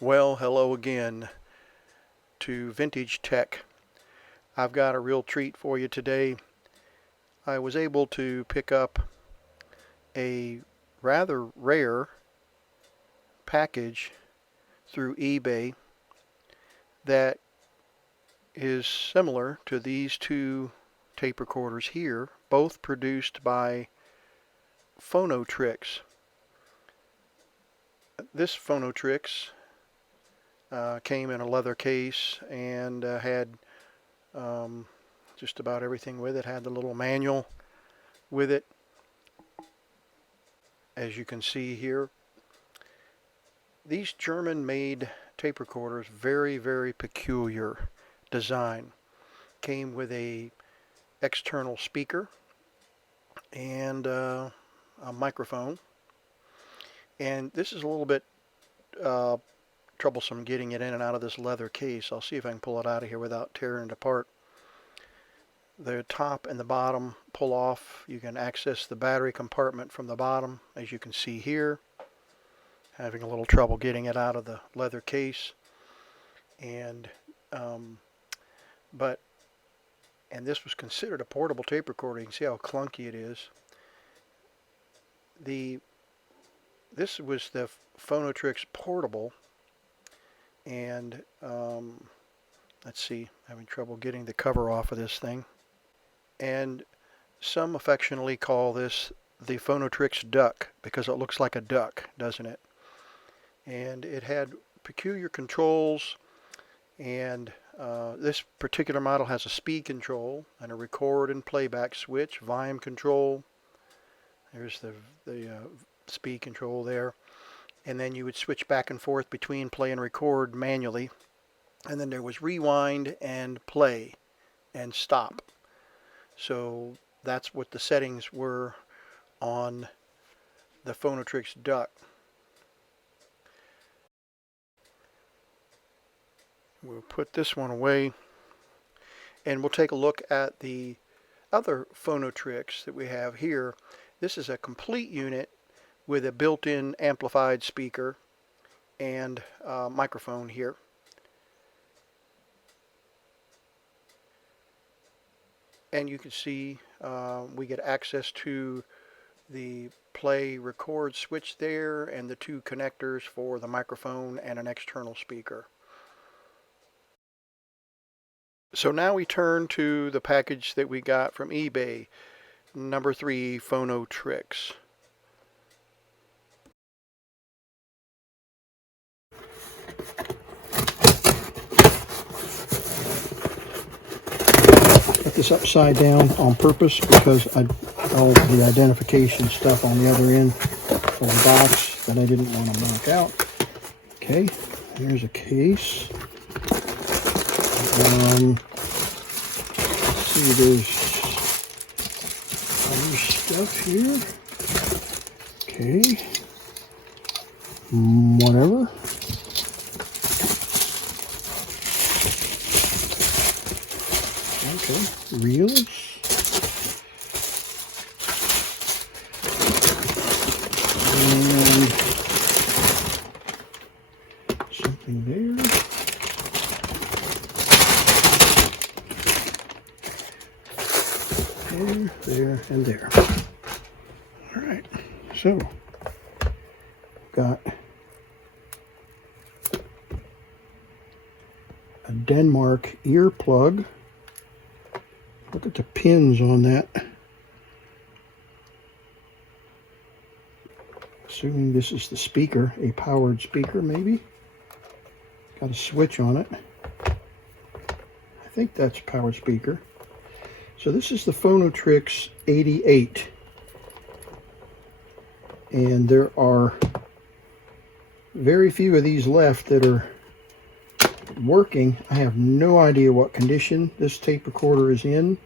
Well, hello again to Vintage Tech. I've got a real treat for you today. I was able to pick up a rather rare package through eBay that is similar to these two tape recorders here, both produced by Phonotrix. This Phonotrix came in a leather case and had just about everything with it. Had the little manual with it, as you can see here. These German-made tape recorders, very peculiar design. Came with a external speaker and a microphone. And this is a little bit troublesome getting it in and out of this leather case. I'll see if I can pull it out of here without tearing it apart. The top and the bottom pull off. You can access the battery compartment from the bottom, as you can see here. Having a little trouble getting it out of the leather case. And this was considered a portable tape recorder. You can see how clunky it is. This was the Phonotrix Portable, and let's see, having trouble getting the cover off of this thing. And some affectionately call this the Phonotrix Duck because it looks like a duck, doesn't it? And it had peculiar controls, and this particular model has a speed control and a record and playback switch, volume control. There's the speed control there. And then you would switch back and forth between play and record manually. And then there was rewind and play and stop. So that's what the settings were on the Phonotrix Duck. We'll put this one away, and we'll take a look at the other Phonotrix that we have here. This is a complete unit with a built-in amplified speaker and microphone here. And you can see we get access to the play record switch there and the two connectors for the microphone and an external speaker. So now we turn to the package that we got from eBay, number 3 Phonotrix. Put this upside down on purpose because all the identification stuff on the other end of the box that I didn't want to knock out. Okay, here's a case. See, there's other stuff here. Okay, whatever. Okay, reels. And something there. There, and there. All right, so got a Denmark earplug. Look at the pins on that. Assuming this is the speaker, a powered speaker maybe. Got a switch on it. I think that's a powered speaker. So this is the Phonotrix 88. And there are very few of these left that are working. I have no idea what condition this tape recorder is in.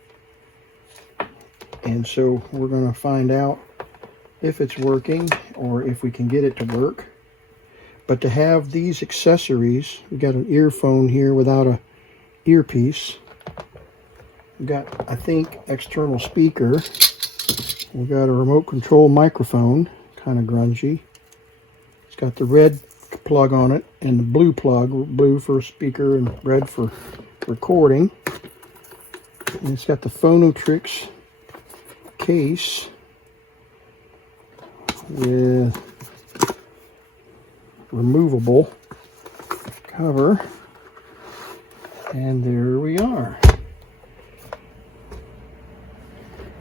And so we're going to find out if it's working or if we can get it to work. But to have these accessories, we got an earphone here without a earpiece. We got, I think, external speaker. We got a remote control microphone, kind of grungy. It's got the red plug on it, and the blue plug, blue for speaker and red for recording. And it's got the Phonotrix case with removable cover, and there we are.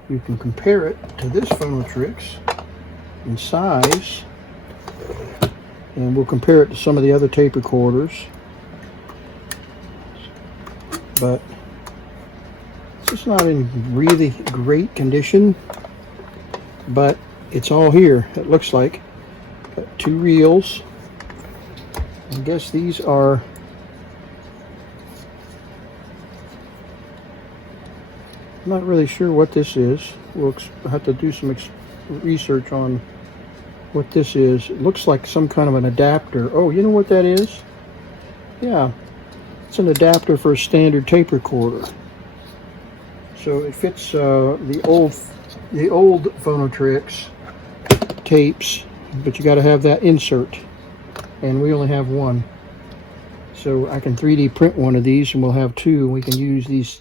You can compare it to this Phonotrix in size, and we'll compare it to some of the other tape recorders, but it's just not in really great condition, but it's all here. It looks like got 2 reels. I guess these are not really sure what this is. We'll have to do some research on what this is. It looks like some kind of an adapter. Oh, you know what that is? Yeah, it's an adapter for a standard tape recorder. So it fits the old Phonotrix tapes, but you got to have that insert, and we only have one. So I can 3D print one of these, and we'll have 2. And we can use these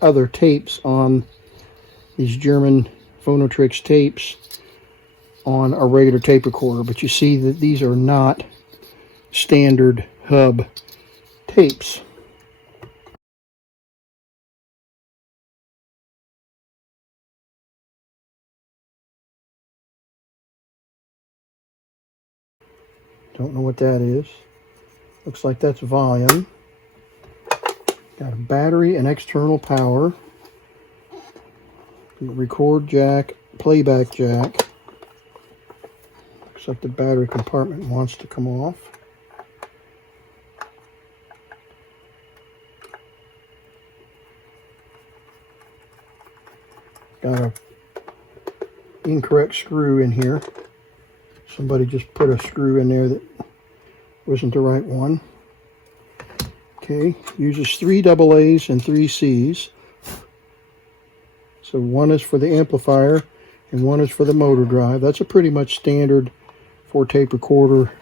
other tapes on these German Phonotrix tapes on a regular tape recorder. But you see that these are not standard hub tapes. Don't know what that is. Looks like that's volume. Got a battery and external power. Record jack, playback jack. Looks like the battery compartment wants to come off. Got a incorrect screw in here. Somebody just put a screw in there that wasn't the right one. Okay, uses 3 AA's and 3 C's. So one is for the amplifier and one is for the motor drive. That's a pretty much standard for tape recorder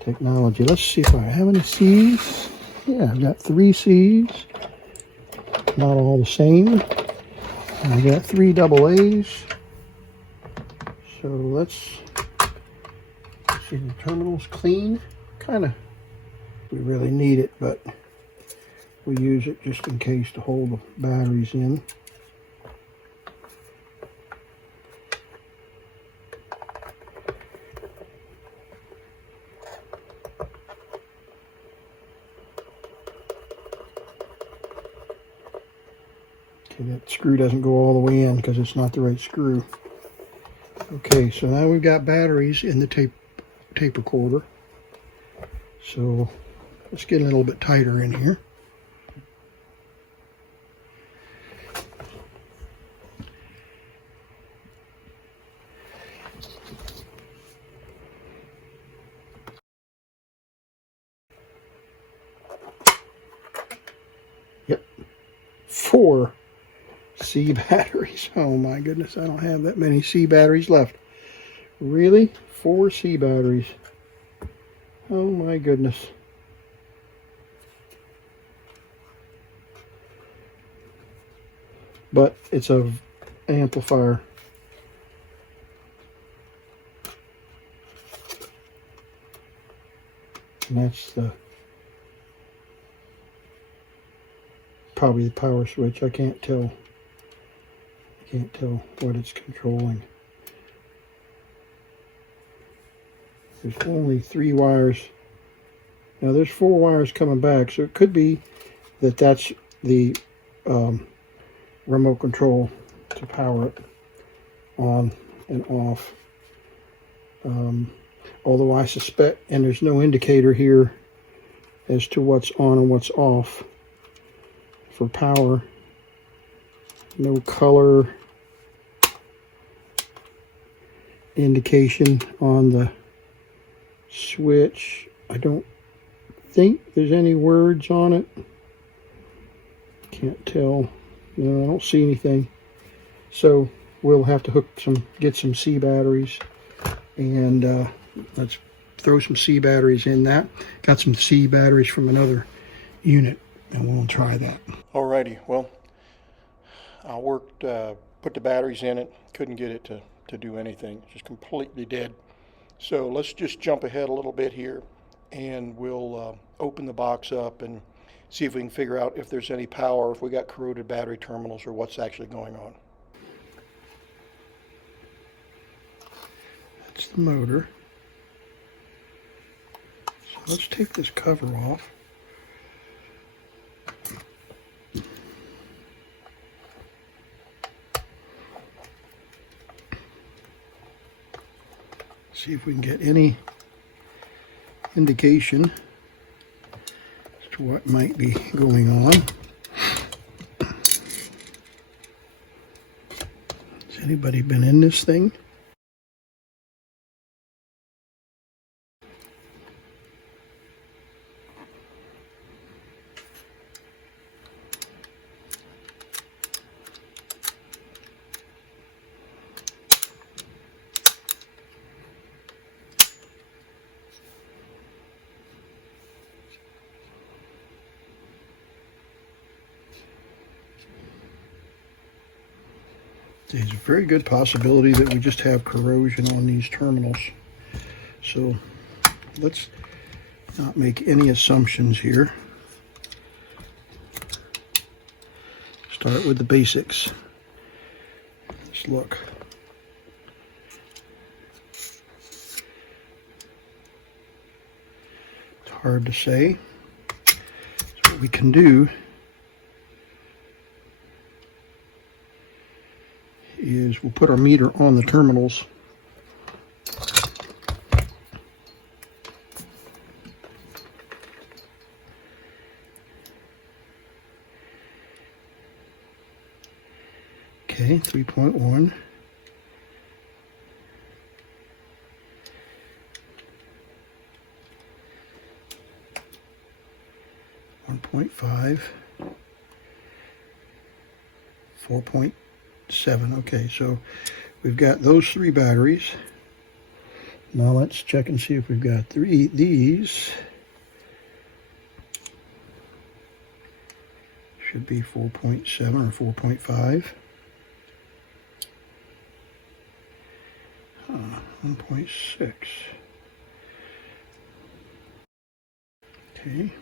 technology. Let's see if I have any C's. Yeah, I've got 3 C's. Not all the same. I've got 3 AA's. So let's see, the terminal's clean. Kind of, we really need it, but we use it just in case to hold the batteries in. Okay, that screw doesn't go all the way in because it's not the right screw. Okay, so now we've got batteries in the tape recorder. So let's get a little bit tighter in here. Yep, 4 C batteries. Oh my goodness, I don't have that many C batteries left. Really? 4 C batteries. Oh my goodness. But it's a amplifier. And that's probably the power switch. I can't tell. Can't tell what it's controlling. There's only 3 wires. Now there's 4 wires coming back, so it could be that that's the remote control to power it on and off. Although I suspect, and there's no indicator here as to what's on and what's off for power. No color indication on the switch. I don't think there's any words on it. Can't tell. No, I don't see anything. So we'll have to get some C batteries and let's throw some C batteries in that. Got some C batteries from another unit, and we'll try that. Alrighty, well, I worked, put the batteries in it, couldn't get it to do anything, just completely dead. So let's just jump ahead a little bit here, and we'll open the box up and see if we can figure out if there's any power, if we got corroded battery terminals, or what's actually going on. That's the motor. So let's take this cover off. See if we can get any indication as to what might be going on. Has anybody been in this thing? There's a very good possibility that we just have corrosion on these terminals. So let's not make any assumptions here. Start with the basics. Let's look. It's hard to say. So what we can do is we'll put our meter on the terminals. Okay, 3.1. .5, 4.7. Okay, so we've got those three batteries. Now let's check and see if we've got these. Should be 4.7 or 4.5. 1.6. Okay.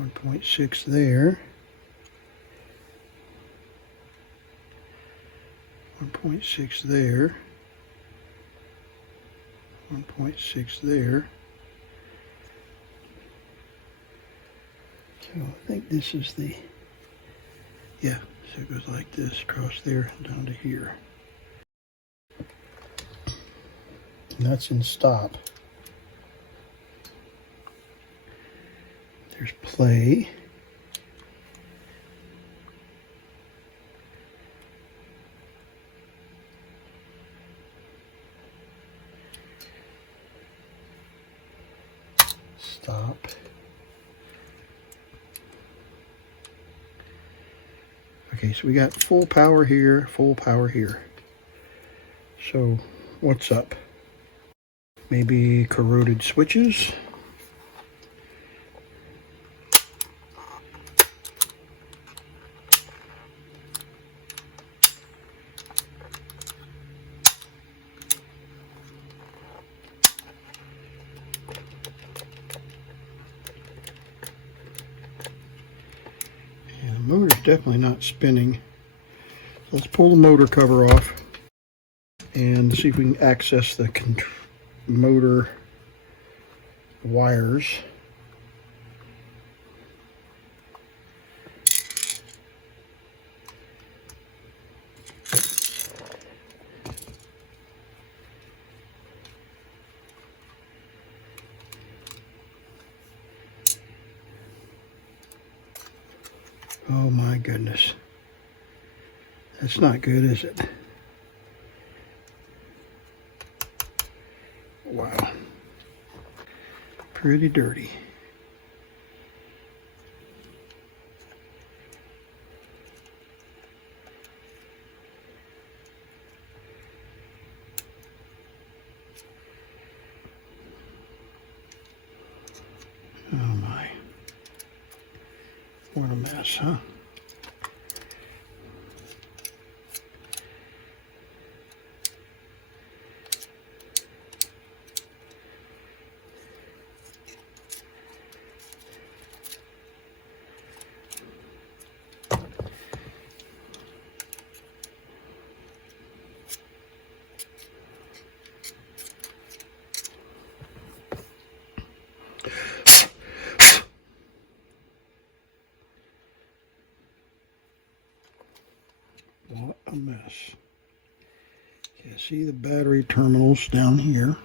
1.6 there. 1.6 there. 1.6 there. So I think this is the, yeah, so it goes like this, across there, down to here. And that's in stop. There's play. Stop. Okay, so we got full power here, full power here. So what's up? Maybe corroded switches? The motor's definitely not spinning. Let's pull the motor cover off and see if we can access the motor wires. Oh my goodness. That's not good, is it? Wow. Pretty dirty. What a mess, huh? What a mess. Okay, see the battery terminals down here.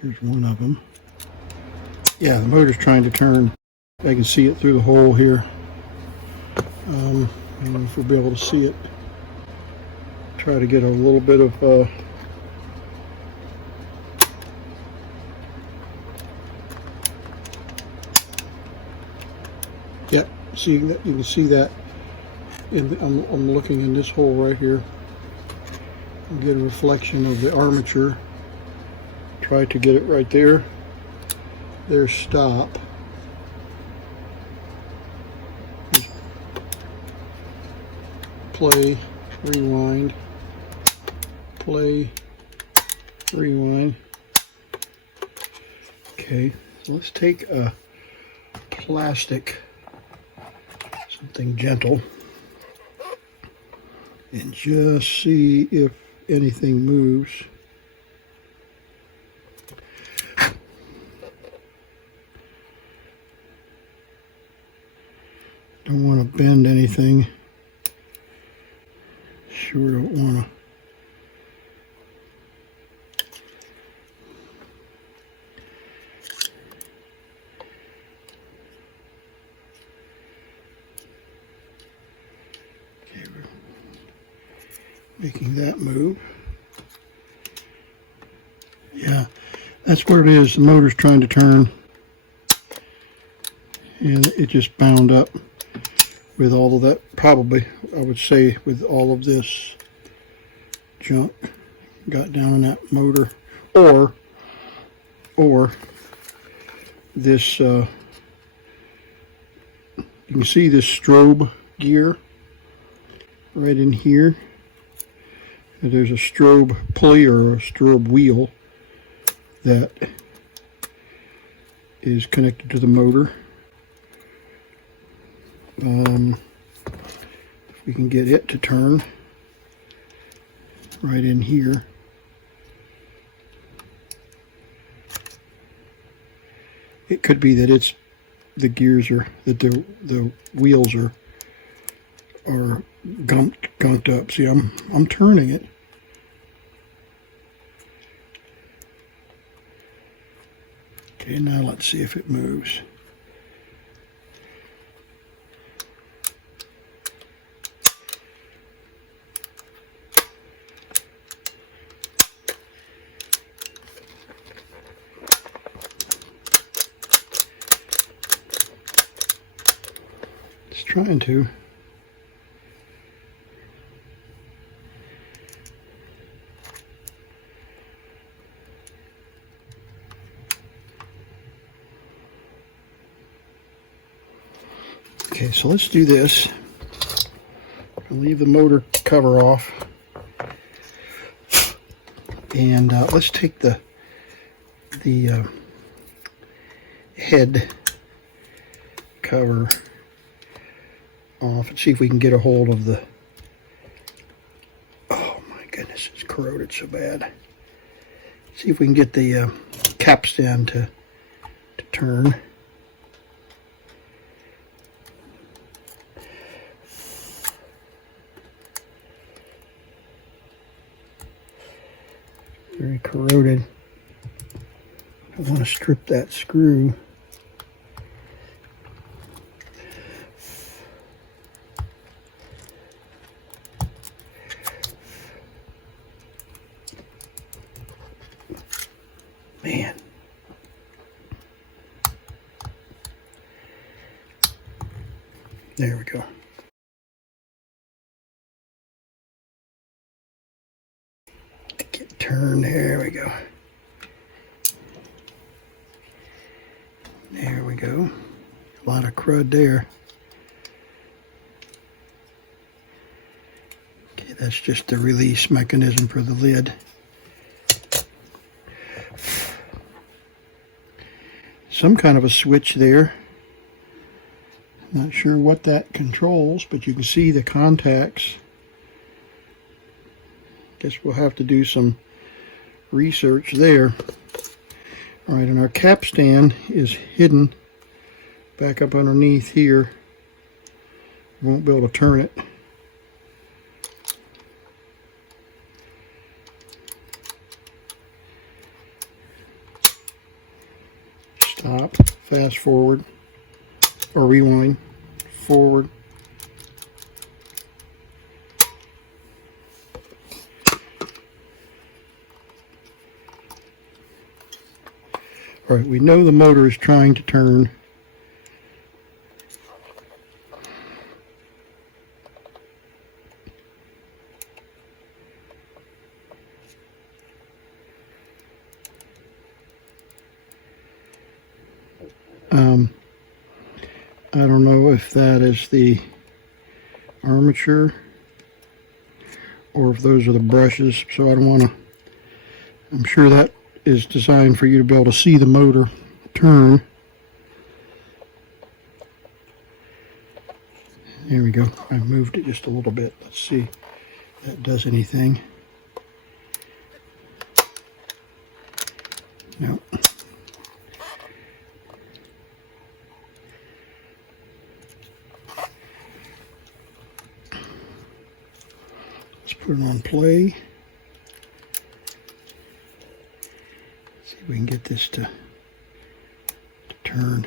Here's one of them. Yeah, the motor's trying to turn. I can see it through the hole here. I don't know if we'll be able to see it. Try to get a little bit of yeah, see that, you can see that. I'm looking in this hole right here. Get a reflection of the armature. Try to get it right there. There's stop. Just play, rewind, play, rewind. Okay, so let's take a plastic, something gentle, and just see if anything moves. Don't want to bend anything. Sure don't want to. Okay, we're making that move. Yeah, that's what it is. The motor's trying to turn, and it just bound up with all of that. Probably, I would say, with all of this junk got down in that motor, or this. You can see this strobe gear right in here. There's a strobe pulley or a strobe wheel that is connected to the motor. If we can get it to turn right in here. It could be that it's the gears are, that the wheels are gunked up. See, I'm turning it. Okay, now let's see if it moves. It's trying to. Okay, so let's do this. I'll leave the motor cover off, and let's take the head cover off and see if we can get a hold of the. Oh my goodness, it's corroded so bad. See if we can get the capstan to turn. Very corroded. I want to strip that screw. Man. There we go. Get turned. There we go. There we go. A lot of crud there. Okay, that's just the release mechanism for the lid. Some kind of a switch there. Not sure what that controls, but you can see the contacts. Guess we'll have to do some research there. All right, and our capstan is hidden back up underneath here. We won't be able to turn it. Stop, fast forward, or rewind, forward. All right, we know the motor is trying to turn. I don't know if that is the armature or if those are the brushes, so I don't want to. I'm sure that is designed for you to be able to see the motor turn. There we go. I moved it just a little bit. Let's see if that does anything. No. Let's put it on play. See if we can get this to turn.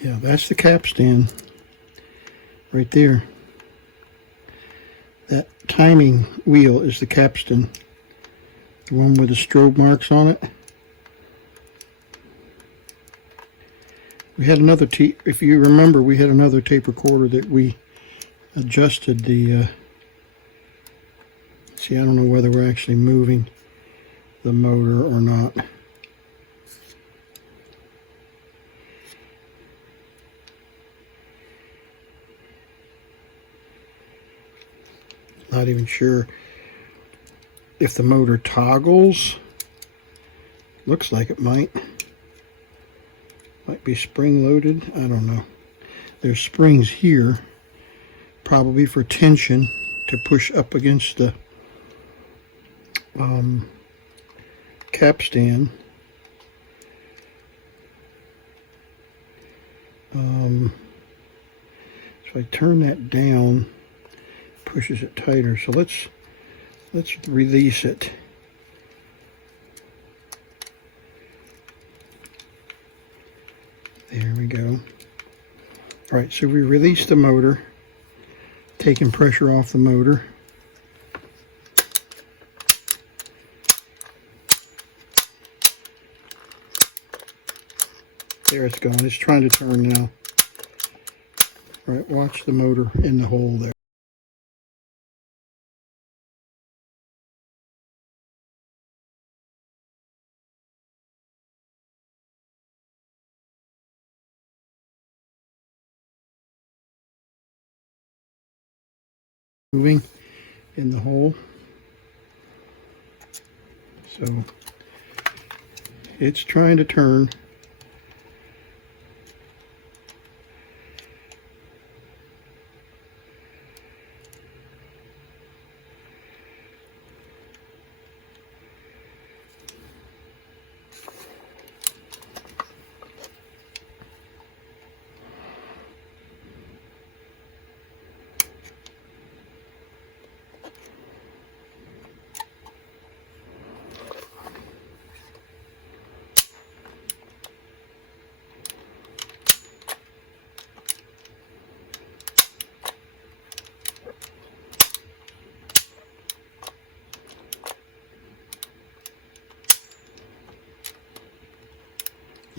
Yeah, that's the capstan right there. That timing wheel is the capstan, the one with the strobe marks on it. We had another if you remember, we had another tape recorder that we adjusted the see, I don't know whether we're actually moving the motor or not. Not even sure if the motor toggles. Looks like it might. Might be spring loaded. I don't know. There's springs here, probably for tension to push up against the capstan. So I turn that down, pushes it tighter. So let's release it. There we go. All right, so we release the motor, taking pressure off the motor. There it's gone. It's trying to turn now. All right, watch the motor in the hole there. Moving in the hole. So it's trying to turn.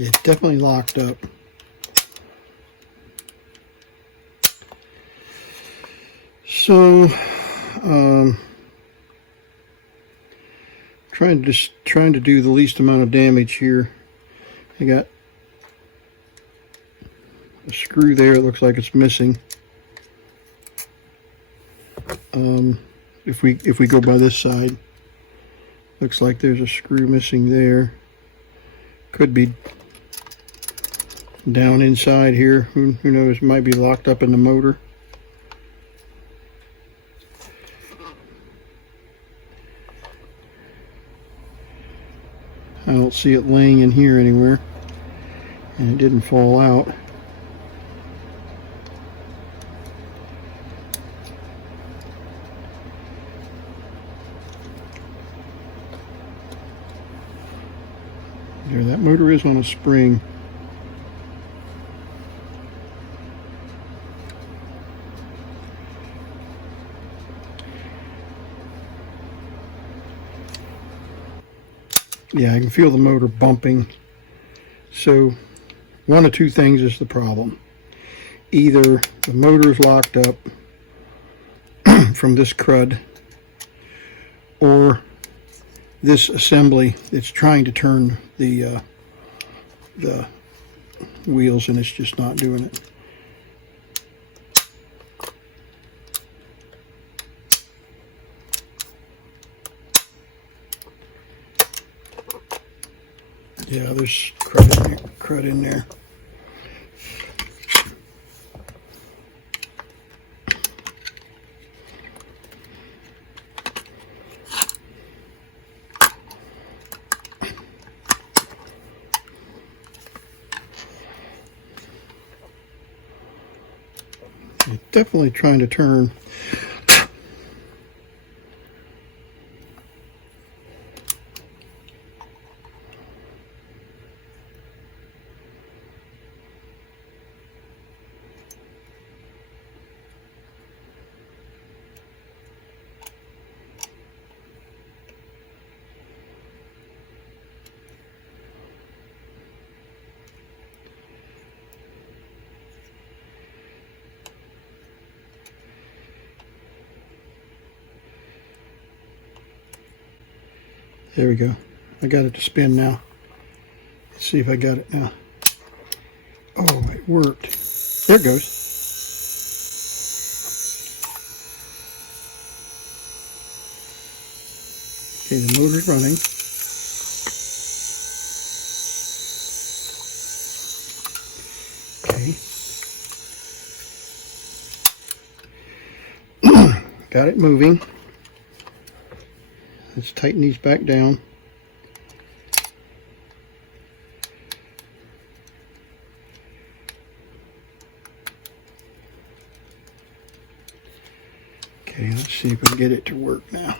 It's definitely locked up. So, trying to do the least amount of damage here. I got a screw there. It looks like it's missing. If we go by this side, looks like there's a screw missing there. Could be down inside here. Who knows? Might be locked up in the motor. I don't see it laying in here anywhere, and it didn't fall out. There, that motor is on a spring. Yeah, I can feel the motor bumping. So one of two things is the problem. Either the motor is locked up from this crud, or this assembly, it's trying to turn the wheels and it's just not doing it. Yeah, there's crud in there. It's definitely trying to turn. There we go. I got it to spin now. Let's see if I got it now. Oh, it worked. There it goes. Okay, the motor's running. Okay. Got it moving. Let's tighten these back down. Okay, let's see if we can get it to work now.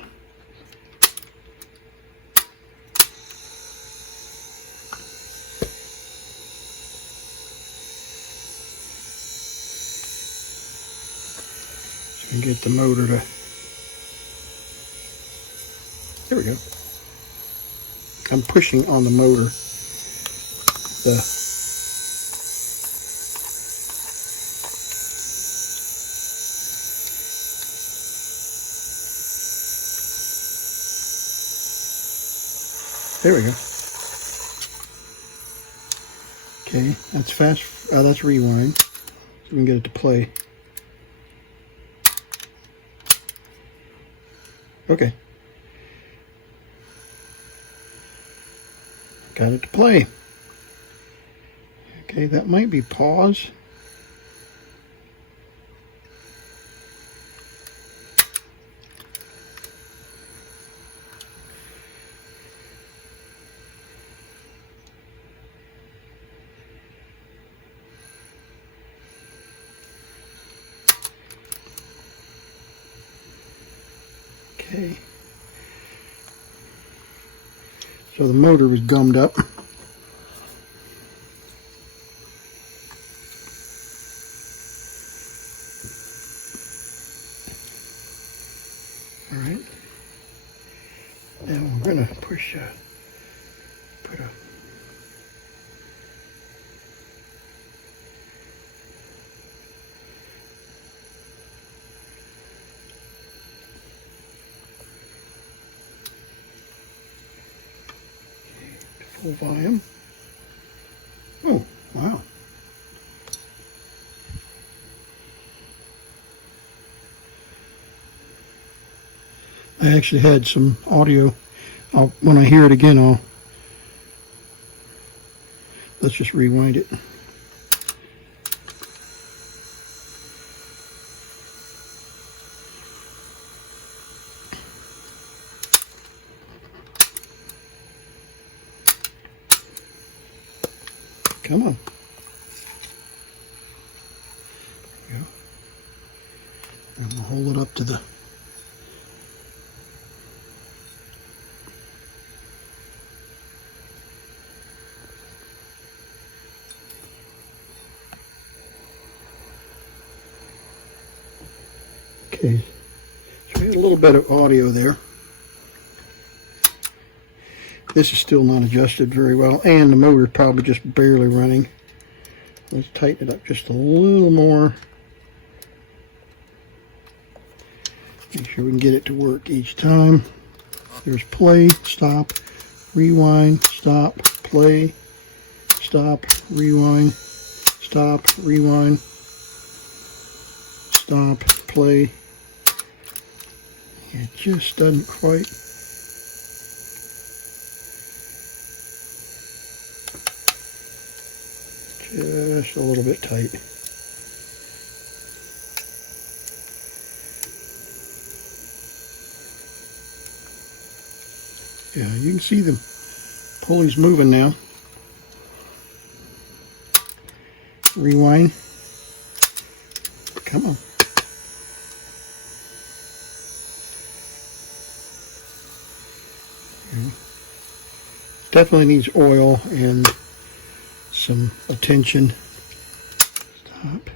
So we can get the motor to... There we go. I'm pushing on the motor. There we go. Okay, that's fast. That's rewind. So we can get it to play. Okay. Got it to play. Okay, that might be pause. Okay. So the motor was gummed up. All right. Now we're going to put Full volume. Oh, wow. I actually had some audio. When I hear it again, let's just rewind it. Come on. There you go. And we'll hold it up to the okay. So we had a little bit of audio there. This is still not adjusted very well, and the motor is probably just barely running. Let's tighten it up just a little more. Make sure we can get it to work each time. There's play, stop, rewind, stop, play, stop, rewind, stop, rewind, stop, play. It just doesn't quite. Just a little bit tight. Yeah, you can see the pulley's moving now. Rewind. Come on. Definitely needs oil and some attention. Stop.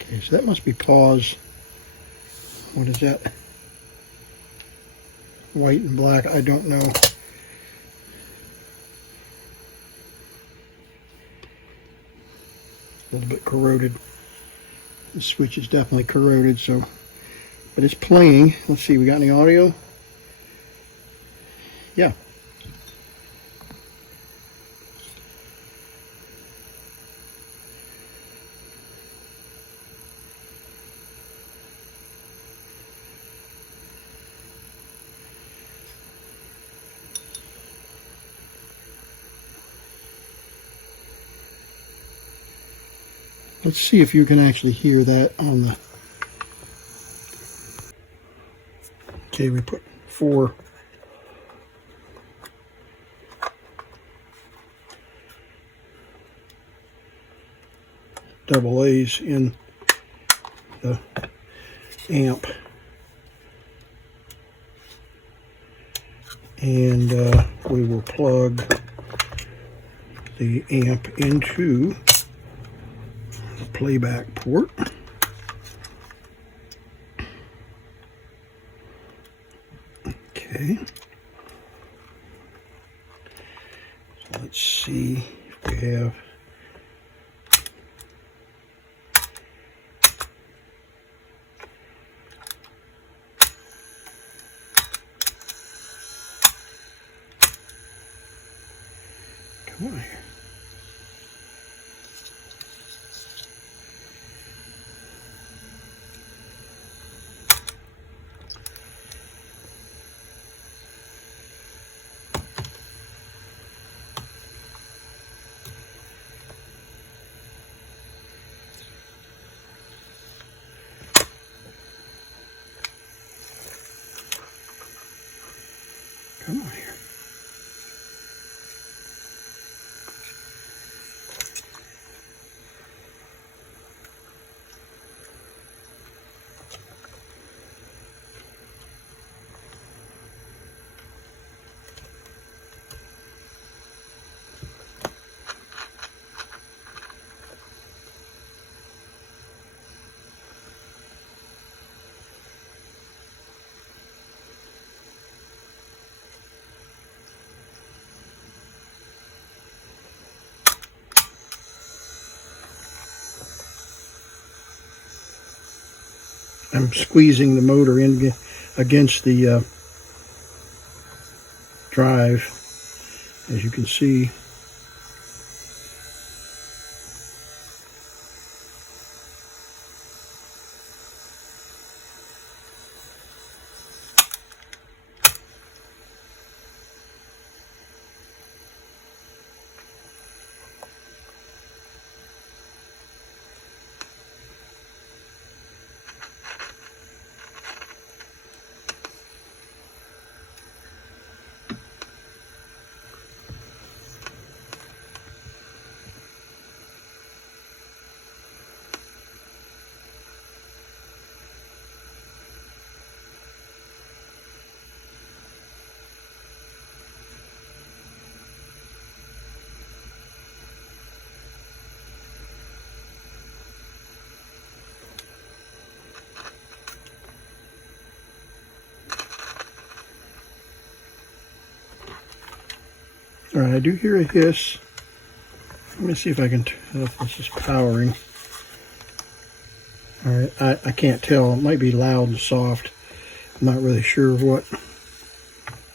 Okay, so that must be pause. What is that? White and black, I don't know. A little bit corroded. The switch is definitely corroded, so, but it's playing. Let's see, we got any audio? Yeah. Let's see if you can actually hear that on the... Okay, we put 4 double A's in the amp. And we will plug the amp into playback port. Okay. So let's see if we have come on here. Come on here. I'm squeezing the motor in against the drive, as you can see. All right, I do hear a hiss. Let me see if I can tell if this is powering. All right, I can't tell. It might be loud and soft. I'm not really sure what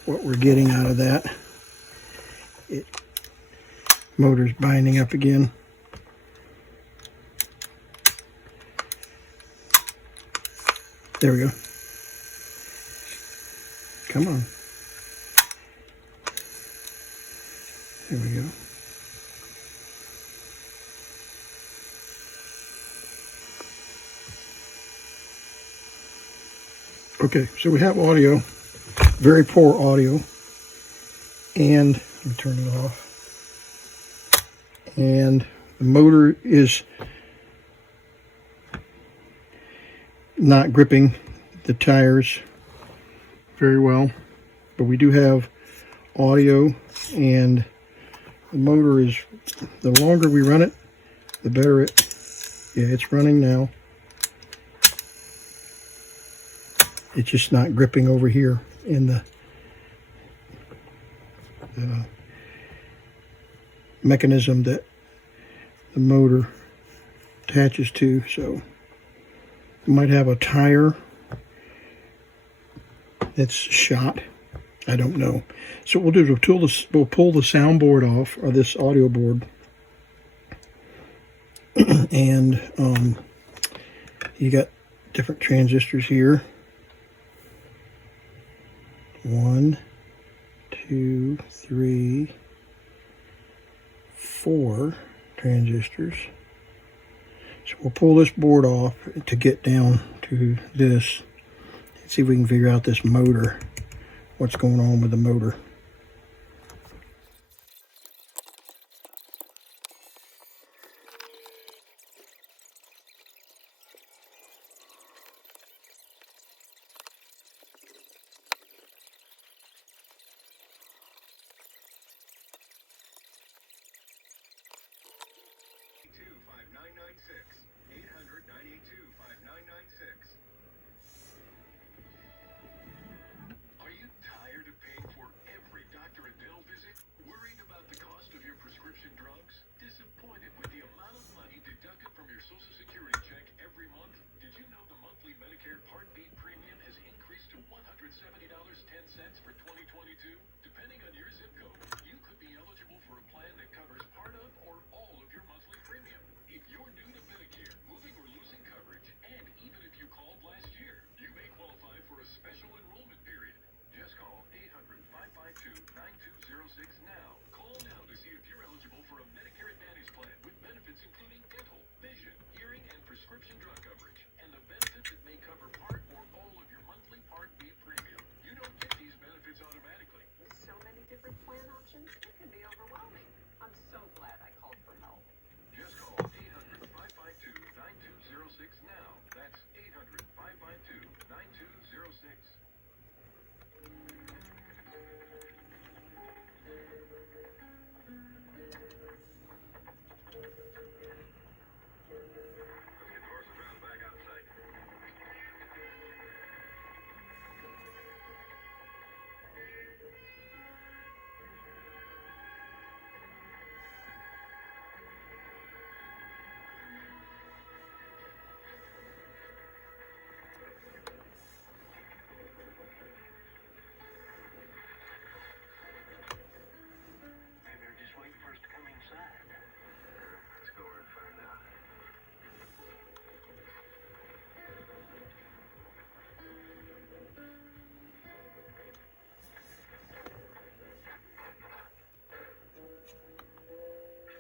we're getting out of that. Motor's binding up again. There we go. Come on. There we go. Okay, so we have audio, very poor audio, and let me turn it off. And the motor is not gripping the tires very well, but we do have audio, and the motor is, the longer we run it, the better it, yeah, it's running now. It's just not gripping over here in the mechanism that the motor attaches to. So you might have a tire that's shot. I don't know. So what we'll do is we'll pull the soundboard off, or this audio board, and you got different transistors here. 1, 2, 3, 4 transistors. So we'll pull this board off to get down to this. Let's see if we can figure out this motor, what's going on with the motor.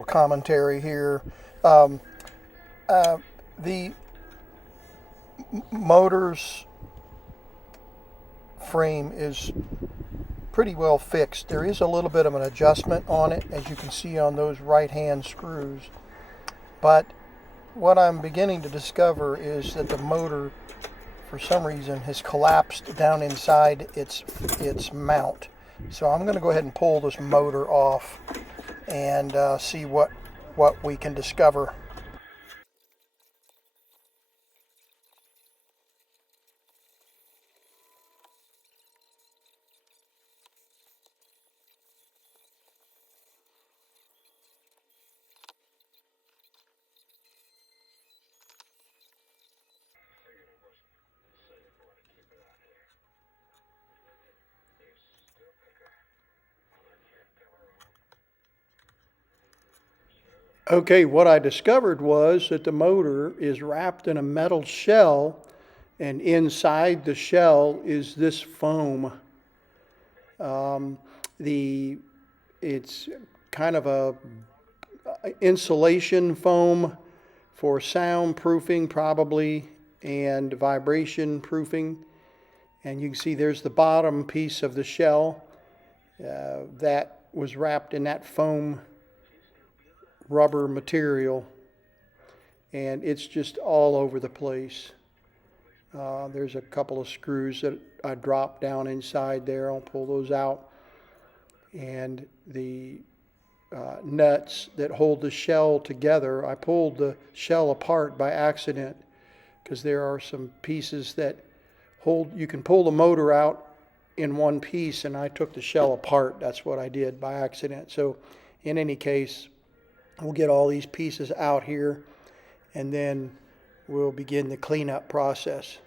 commentary here. The motor's frame is pretty well fixed. There is a little bit of an adjustment on it, as you can see on those right-hand screws. But what I'm beginning to discover is that the motor, for some reason, has collapsed down inside its mount. So I'm going to go ahead and pull this motor off and see what we can discover. Okay, what I discovered was that the motor is wrapped in a metal shell, and inside the shell is this foam. It's kind of a insulation foam for soundproofing probably, and vibration proofing. And you can see there's the bottom piece of the shell that was wrapped in that foam rubber material, and it's just all over the place. There's a couple of screws that I dropped down inside there. I'll pull those out, and the nuts that hold the shell together, I pulled the shell apart by accident because there are some pieces that hold, you can pull the motor out in one piece, and I took the shell apart. That's what I did by accident. So in any case, we'll get all these pieces out here, and then we'll begin the cleanup process.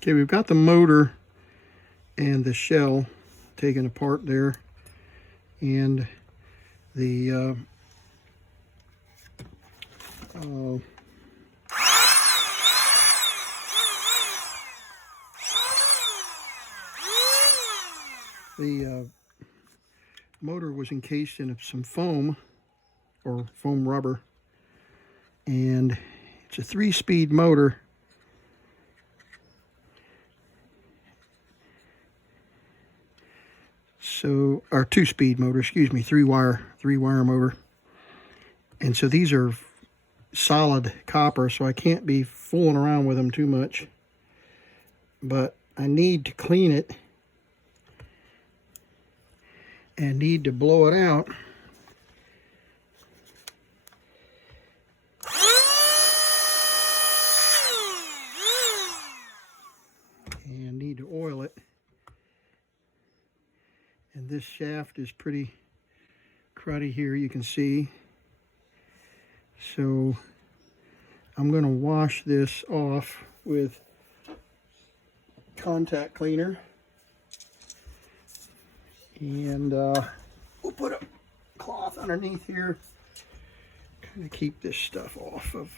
Okay, we've got the motor and the shell taken apart there, and the motor was encased in some foam or foam rubber, and it's a 3-speed motor. So, or 2-speed motor, excuse me, 3-wire motor. And so these are solid copper, so I can't be fooling around with them too much. But I need to clean it and need to blow it out. And need to oil it. And this shaft is pretty cruddy here, you can see. So I'm going to wash this off with contact cleaner. And we'll put a cloth underneath here, kind of keep this stuff off of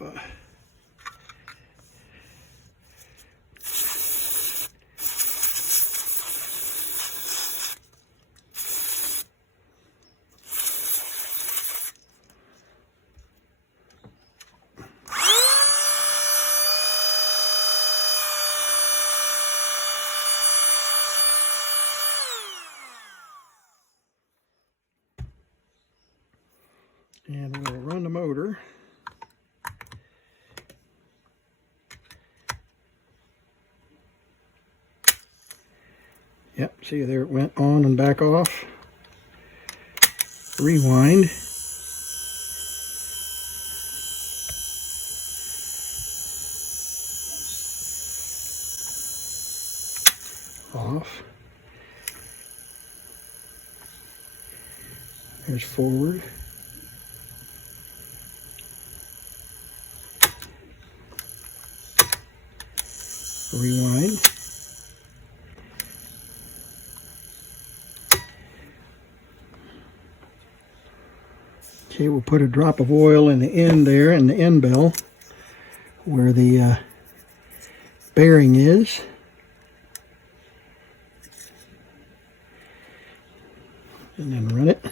and we'll run the motor. Yep, see there it went on and back off. Rewind. Off. There's forward. Rewind. Okay, we'll put a drop of oil in the end there, in the end bell, where the bearing is. And then run it.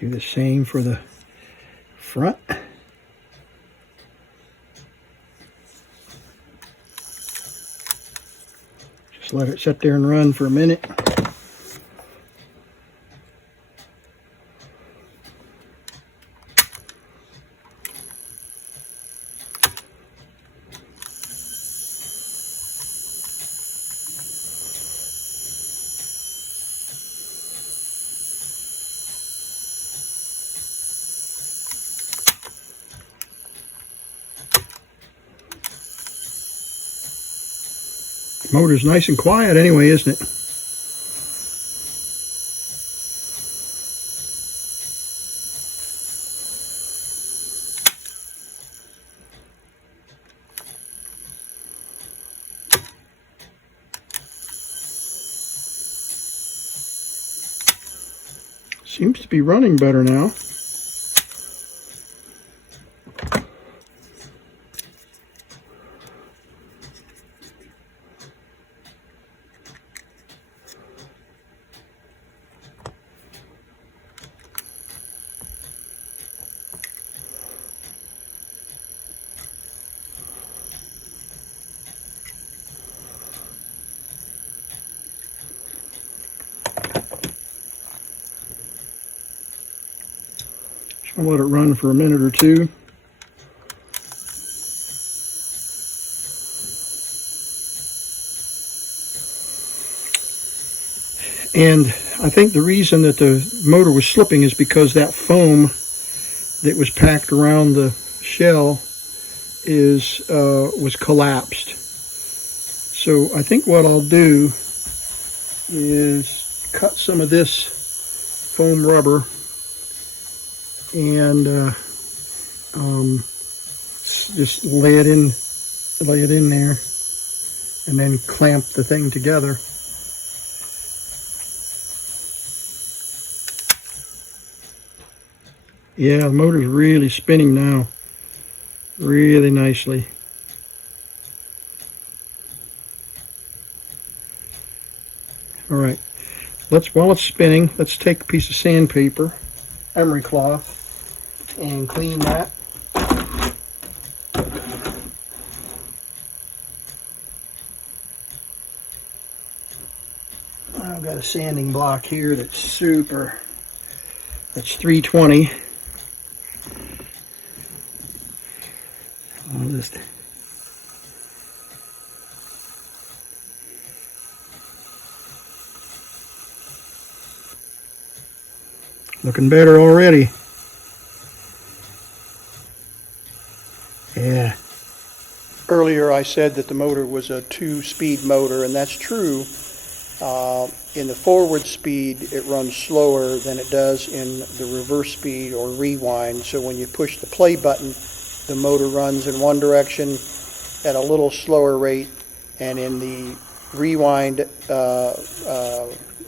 Do the same for the front. Just let it sit there and run for a minute. Motor's nice and quiet anyway, isn't it? Seems to be running better now. I'll let it run for a minute or two. And I think the reason that the motor was slipping is because that foam that was packed around the shell was collapsed. So I think what I'll do is cut some of this foam rubber and just lay it in there, and then clamp the thing together. Yeah, the motor's really spinning now, really nicely. All right, while it's spinning, let's take a piece of sandpaper, emery cloth, and clean that. I've got a sanding block here that's 320. I'll just looking better already. Yeah. Earlier I said that the motor was a 2-speed motor, and that's true. In the forward speed it runs slower than it does in the reverse speed or rewind. So when you push the play button, the motor runs in one direction at a little slower rate, and in the rewind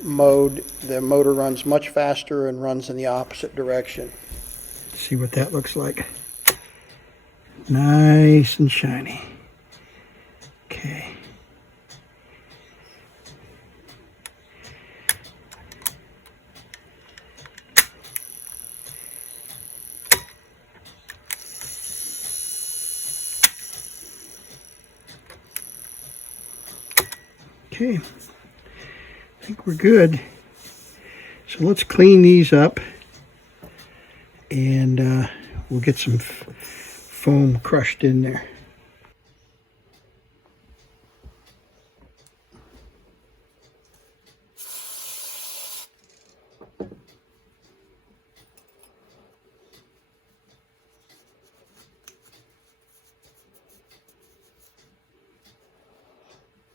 mode, the motor runs much faster and runs in the opposite direction. See what that looks like. Nice and shiny. Okay. Okay, I think we're good. So let's clean these up, and we'll get some foam crushed in there.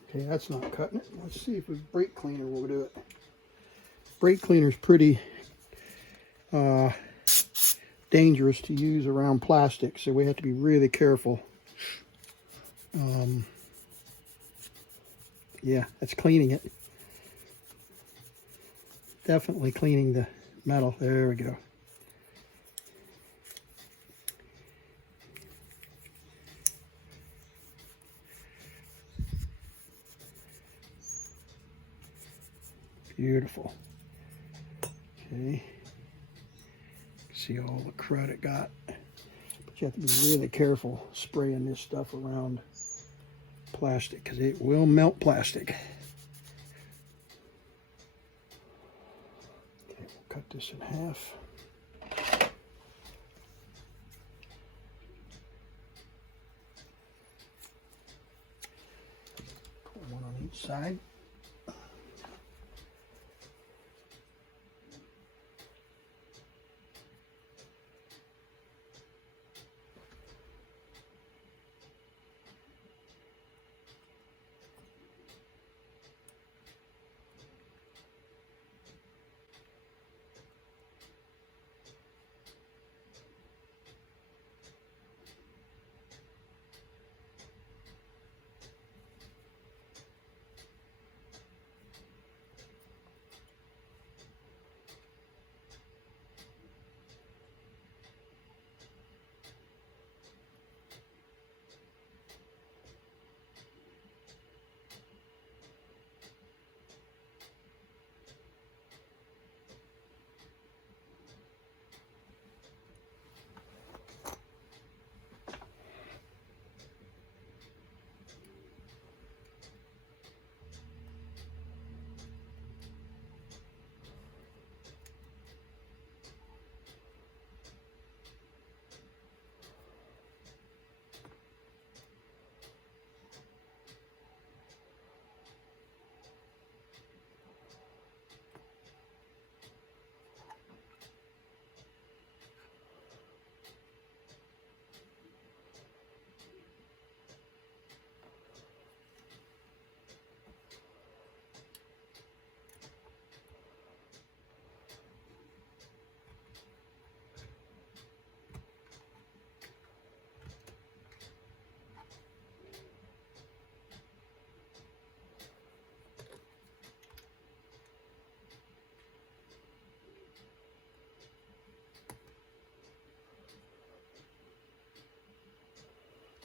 Okay, that's not cutting it. Let's see if a brake cleaner will do it. Brake cleaner is pretty dangerous to use around plastic, so we have to be really careful. Yeah, that's cleaning it. Definitely cleaning the metal. There we go. Beautiful. Okay. See all the crud it got. But you have to be really careful spraying this stuff around plastic because it will melt plastic. Okay, we'll cut this in half. Put one on each side.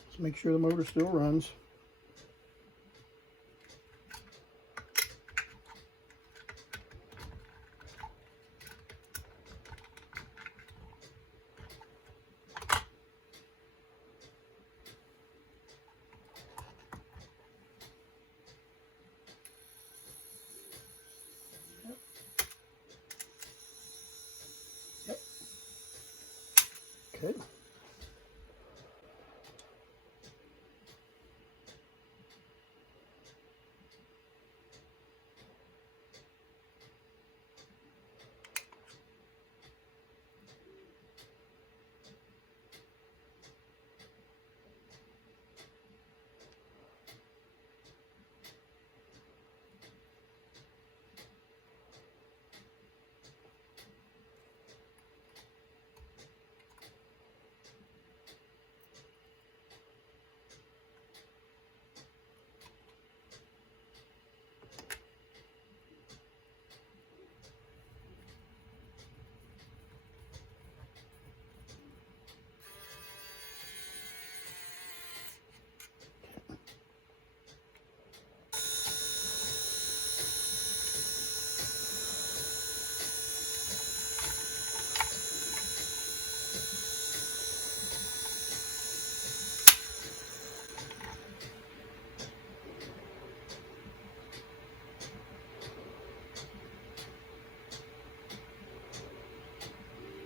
Let's make sure the motor still runs. Yep. Okay.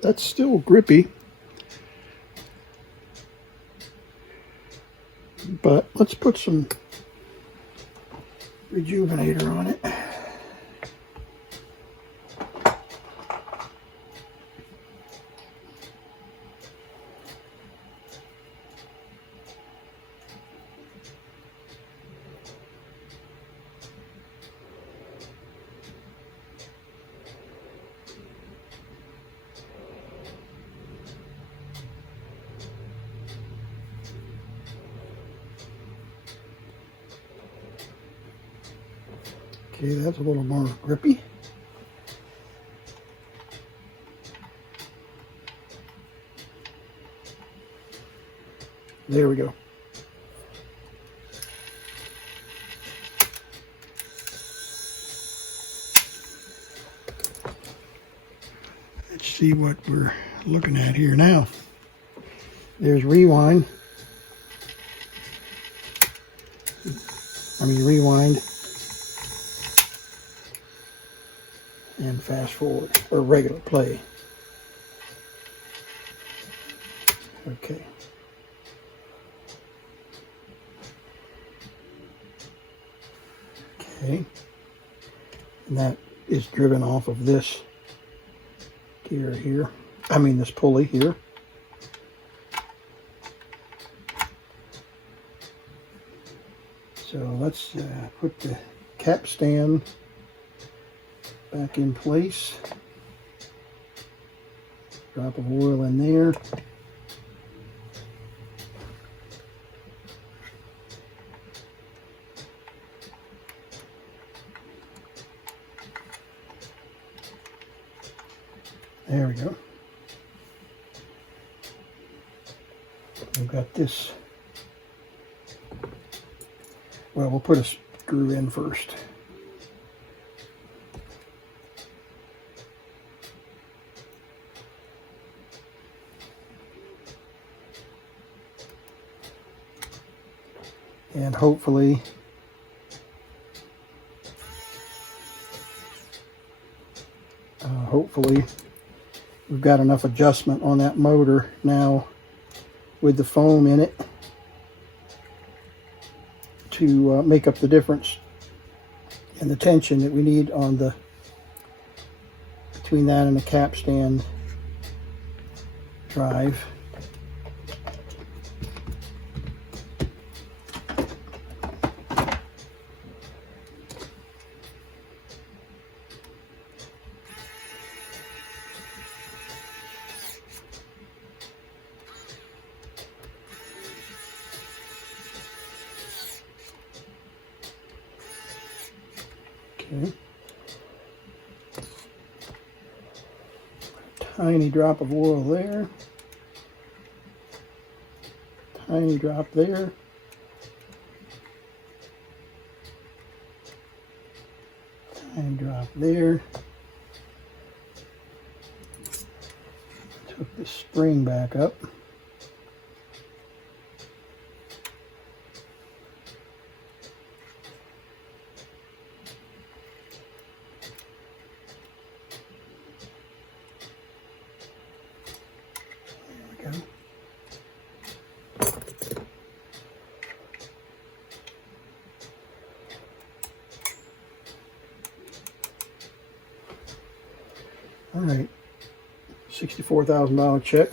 That's still grippy, but let's put some rejuvenator on it. Okay, that's a little more grippy. There we go. Let's see what we're looking at here now. There's rewind. Rewind. And fast forward, or regular play. Okay. Okay. And that is driven off of this gear here. This pulley here. So let's put the capstan back in place. Drop of oil in there. There we go. We've got this. Well, we'll put a screw in first. And hopefully we've got enough adjustment on that motor now with the foam in it to make up the difference in the tension that we need on the between that and the capstan drive. Okay. Tiny drop of oil there. Tiny drop there. Tiny drop there. Took the spring back up. All right, $64,000 check.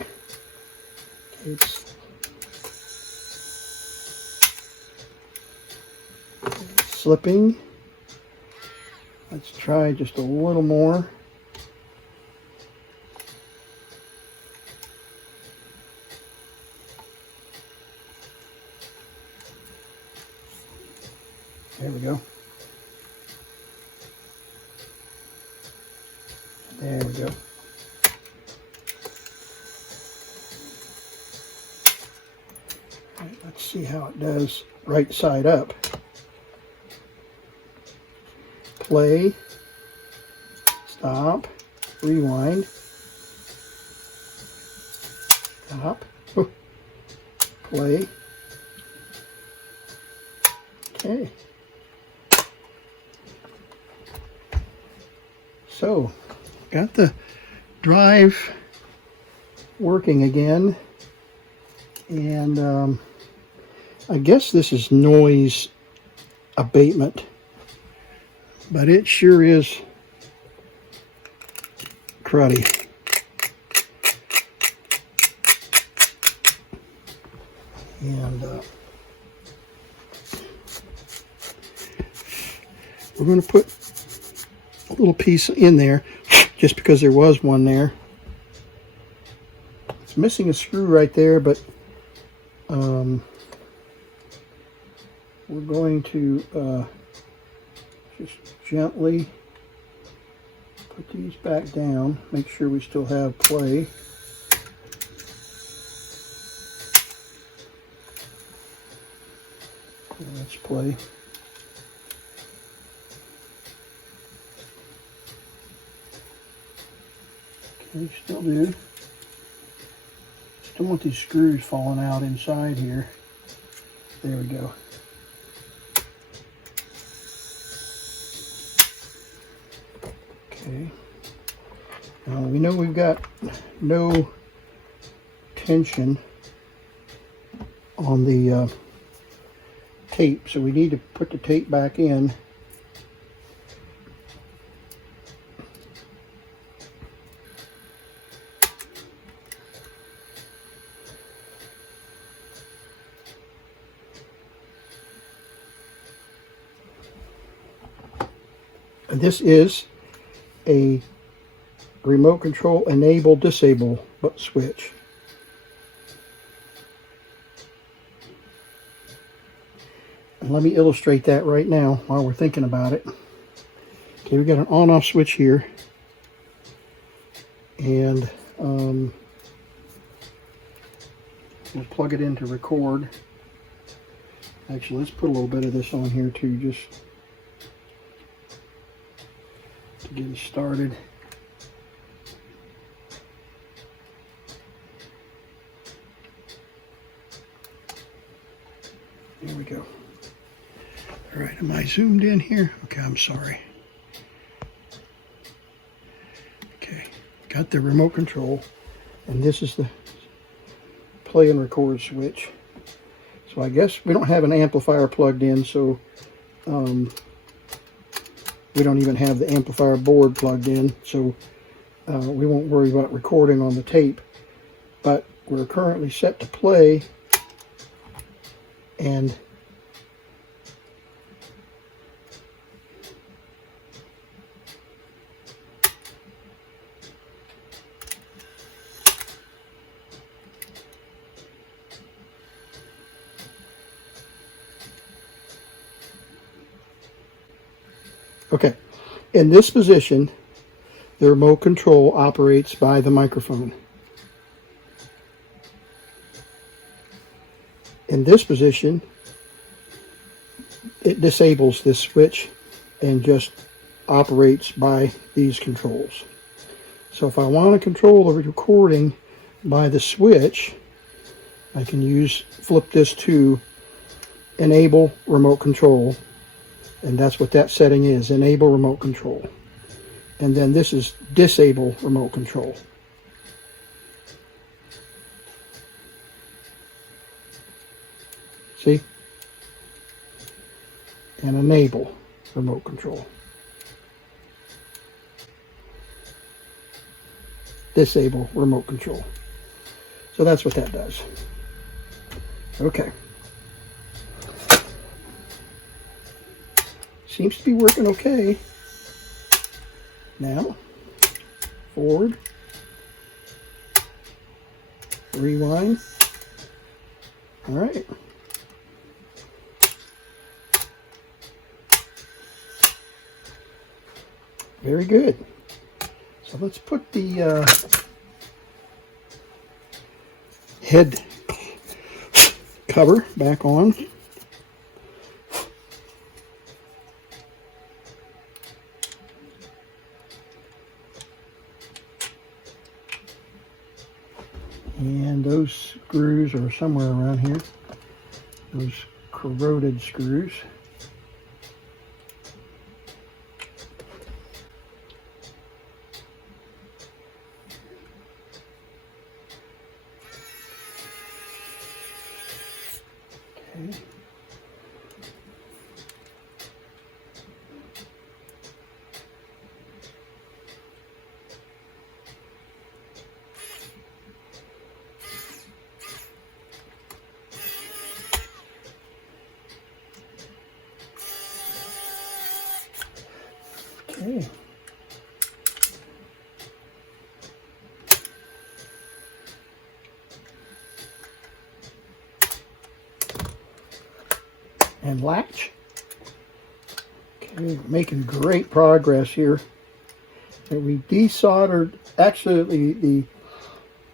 It's slipping. Let's try just a little more. There we go. There we go. All right, let's see how it does right side up. Play, stop, rewind, stop, play. Okay. So, got the drive working again, and I guess this is noise abatement, but it sure is cruddy. And we're going to put a little piece in there just because there was one there. It's missing a screw right there, but we're going to Just gently put these back down. Make sure we still have play. Let's play. Okay, still do. Still want these screws falling out inside here. There we go. Okay. Now we know we've got no tension on the tape, so we need to put the tape back in. And this is a remote control enable disable switch. And let me illustrate that right now while we're thinking about it. Okay, we got an on-off switch here, and we'll plug it in to record. Actually, let's put a little bit of this on here too, just to get it started. There we go. All right, am I zoomed in here? Okay, I'm sorry. Okay, got the remote control, and this is the play and record switch. So I guess we don't have an amplifier plugged in, so we don't even have the amplifier board plugged in, so we won't worry about recording on the tape. But we're currently set to play, and okay, in this position, the remote control operates by the microphone. In this position, it disables this switch and just operates by these controls. So if I want to control the recording by the switch, I can flip this to enable remote control. And that's what that setting is, enable remote control. And then this is disable remote control. See? And enable remote control. Disable remote control. So that's what that does. Okay. Seems to be working okay. Now, forward, rewind. All right. Very good. So let's put the head cover back on. And those screws are somewhere around here. Those corroded screws. Okay. Okay. And latch. Okay. We're making great progress here. And we desoldered, actually the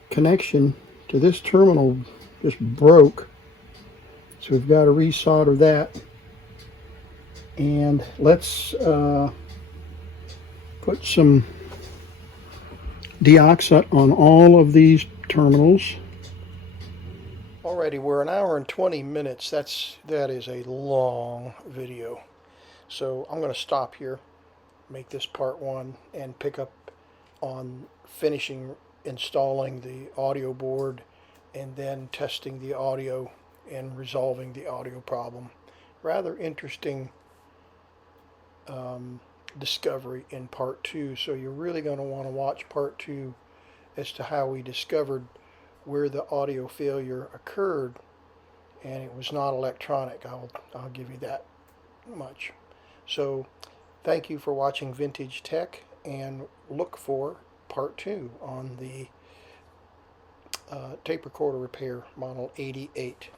connection to this terminal just broke. So we've got to resolder that. And let's put some deoxit on all of these terminals. Alrighty, we're 1 hour and 20 minutes. That is a long video. So I'm going to stop here, make this part 1, and pick up on finishing installing the audio board and then testing the audio and resolving the audio problem. Rather interesting discovery in part 2, so you're really going to want to watch part 2 as to how we discovered where the audio failure occurred, and it was not electronic. I'll give you that much. So thank you for watching Vintage Tech, and look for part 2 on the tape recorder repair model 88.